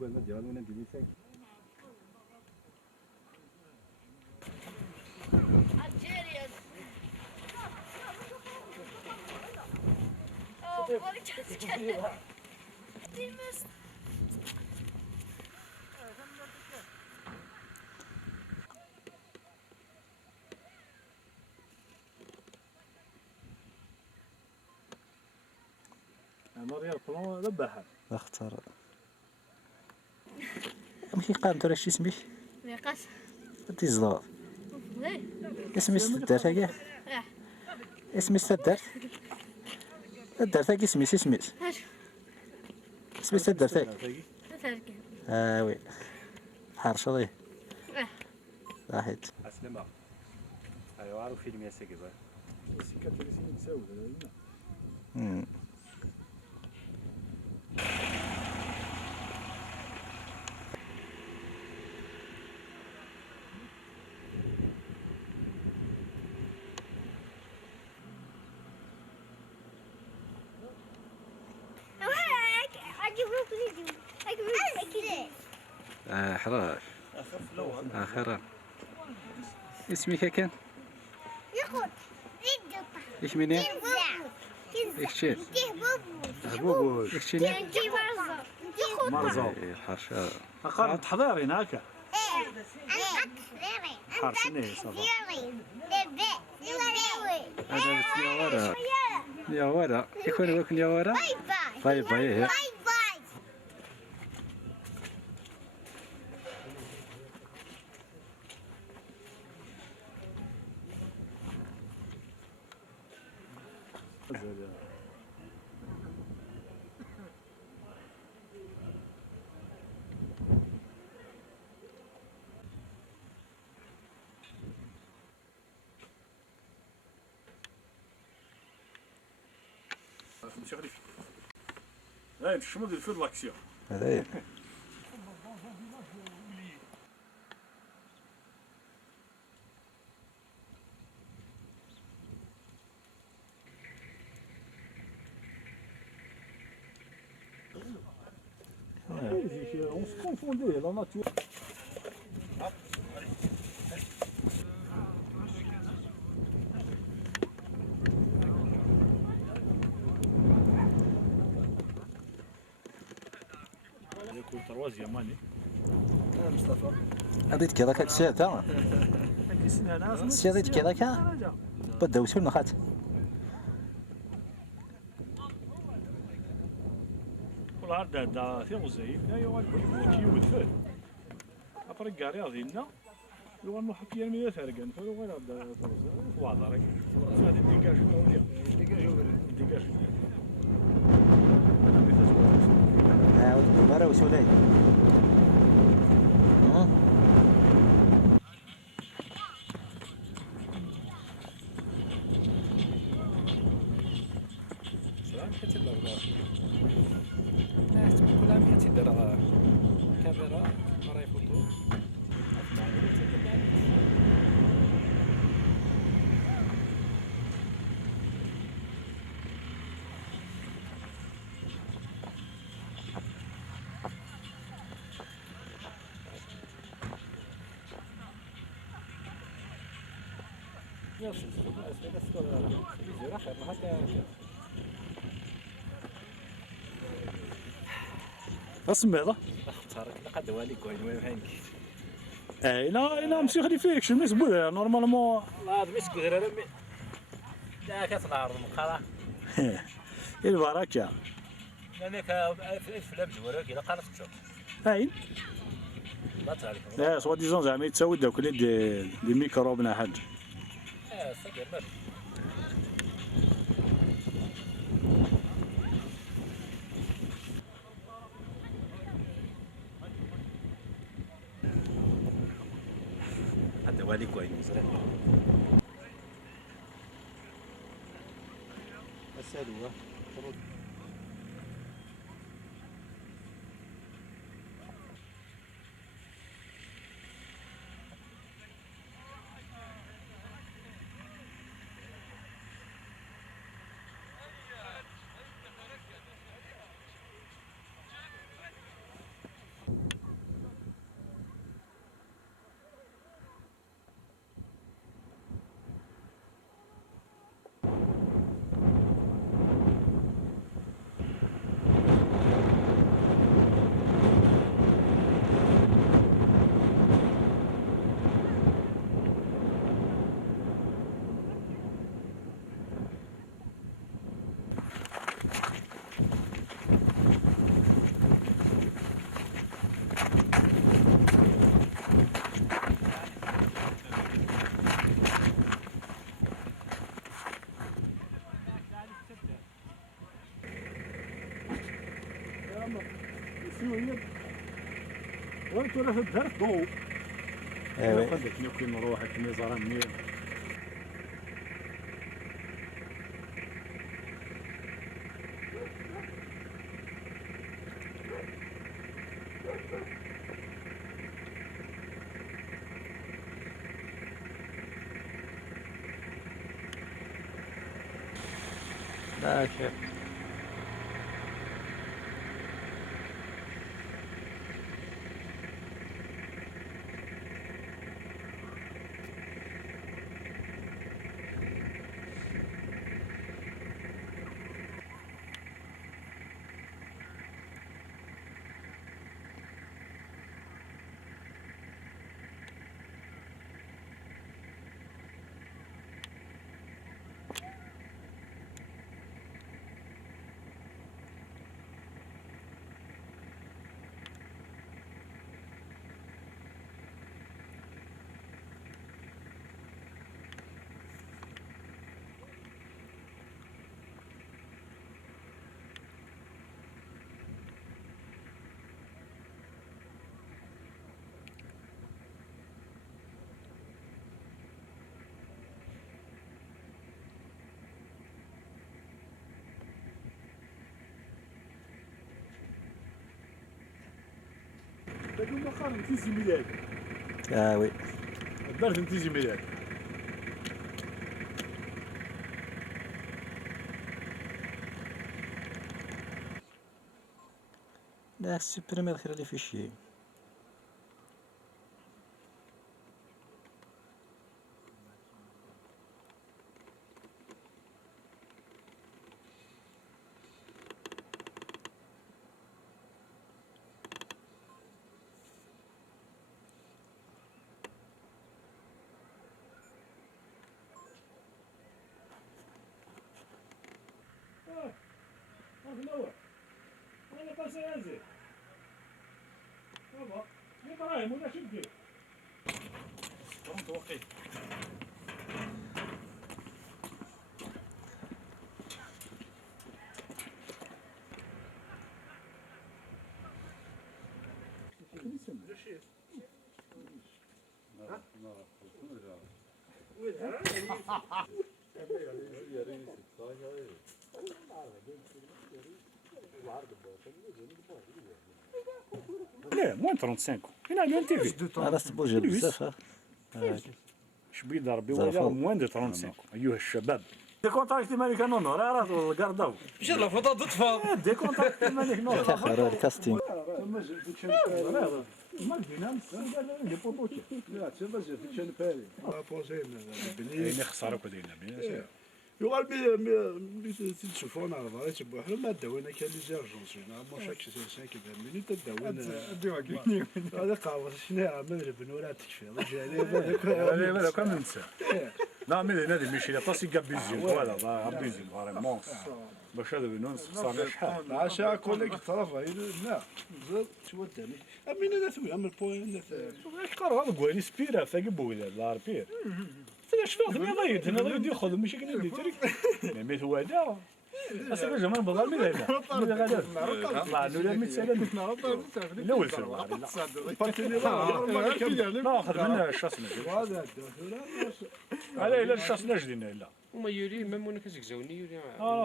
قلنا ديالو انا ندير ساكت Algerian. Oh, what just they missed. انا ريال بلون ذبحها اختار ماشي قام ترى شي سميك ميقاس. تيزلط وي. اسمي ستدار تاكي اسمي ستدار تدار تاكي اسمي هاش. اسمي ستدار تاكي تفرق. وي حرشلي راحت عسلامة ايوا عارف فيلم يا ساكي باه سكات اللي نساو هنا حراش اخر اسمك كان ياخد ايش منين ايش بوبوش ايش كي مرزق. مرزق الحرشه اقارن تحضيري هناك حرشني صافا. هذا بس يا ورا يا ورا يكون وكن يا ورا باي باي مشي خليفه هاي شنو دير في لاكسيون هذا on se confondait la nature يكون تروازيام ماني مصطفى هذيك كذا كتساتا كيسن هنا سيادتك كذا كا بدا وسولنا خات كل عرض دا في غزايل لا يوالكي ودفل ابري كاري ديالنا يوال نو حكي المية ثارقان فلو غير هذا واضح راك هذا الديكاج ولا وليا الديكاج عاود مرة وسولاي سلام حتى الأوضاع لا تكون كلها ميتين درا كاميرا راي فوتو اسمي هذا اختارك لقد والي كوين وين هانك اي لا مشي خلي فيك شو مسبوع نورمالمون لا مسكو غير رمي لا كتنعرض مقالة البركه لانك الفلام جوارك الى قالت تشوف اي لا تعرف لا سوا ديزون زعما يتساوي داك لي ميكروب ولا حاجه صدير ماشي هذا والي كوين مزرعه السالوه وين وانت ولا تدهر ضوء ايوه قدك نكون نروح كني زرا منين لا شيء. تقول ما قارن تيزي ميلاد وي درت تيزي ميلاد لا سوبريمير خير لي فيشي. نوع انا بس انزل بابا مين برايم ولا شو بدير توقيت لا موان 35 هنا عندنا تي في راه سبوجي بزاف. شبيد ربي ولا موان دو 35 ايها الشباب ديكونتاكتي مالك نونو راه الكارداو مشي لا فوطا تطفى ديكونتاكتي مالك نونو تاخر الكاستينغ. ما البنان لي بوطوتي لا تما جا في تشان باري بوزي اللي خسارك ودينا بيان يقال بي تشوفون على ضريت بوحنا ما داوينا كان لي زيرجونس هنا مو شاك ساكن مينيت داوينا هذا قاوس شنو عمل بنورا تكفي لا كم ننسى لا مي نادي مشي لا طاسي كابيزيو فوالا بيزيو فريمون باش هذا بنونس صار شحال عشا كوليك طرف لا زاد شو الثاني امين انا ثوي عمل بوين قرر هذا قوالي سبيرا فاقي بويدا لا ربير تلاش فاضي ما ضيد انا ضيد ياخذ ماشي كنا ندير ترك ميت هو هذا اصلا جمال بضل مي هنا مي غادر طلع له لا متسالم لا ولف باتيني لا اخذ منها الشاص هذا على الا الشاص نجدنا لا وما يوري ميم وانا كتزوني يوري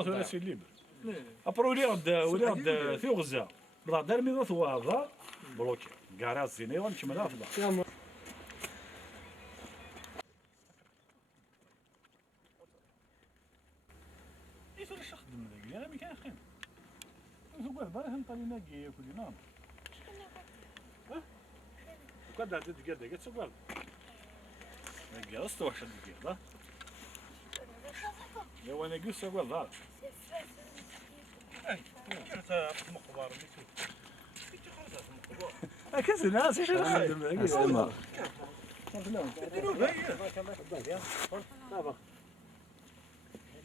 لا سي ليبر ابرو ولي في غزه بلا دار مي ثوا هذا بلوكي كاراج زيني ونكمل افضل ايش اللي خدم ذاك انا مي كان خيم هو بالك نطلينا كي كل نهار وكذا تتقدر قلت سوال جلست واحد كده يا وانا قلت سوال ذا اي مقبار اكز الناس ايش خدم اسمع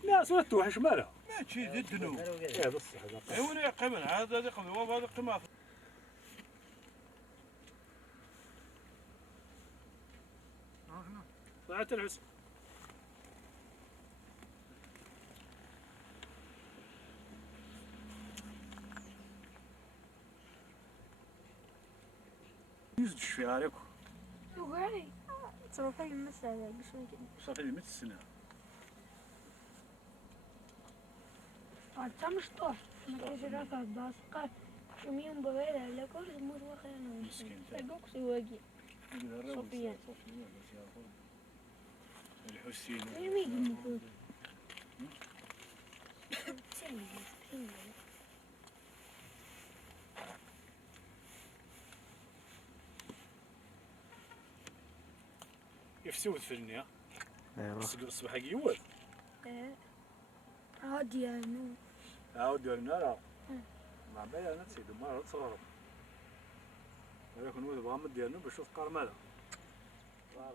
ناس ولا توحش مالها ماشي ددنو ايه بصح هذا ايوه قبل هذا قبل وهذا قماط طلعت العس يزد شوي عليك وغيري تصرفي المسألة بشوي كده صافي لي 100 سنة حتى مش طاح ما كيش رافع باسقة يومين بغيرها لا كل يموت وخير مسكين تلقوك سواقي صوفيان. الحسين يمين المفروض يفسود في النية ايوا الصباح يوال عادي يعني عاود ديالنا لا مع بالي انا تسيدو ما تصغر ولكن هو الغامض ديالنا باش تشوف قرمله صغار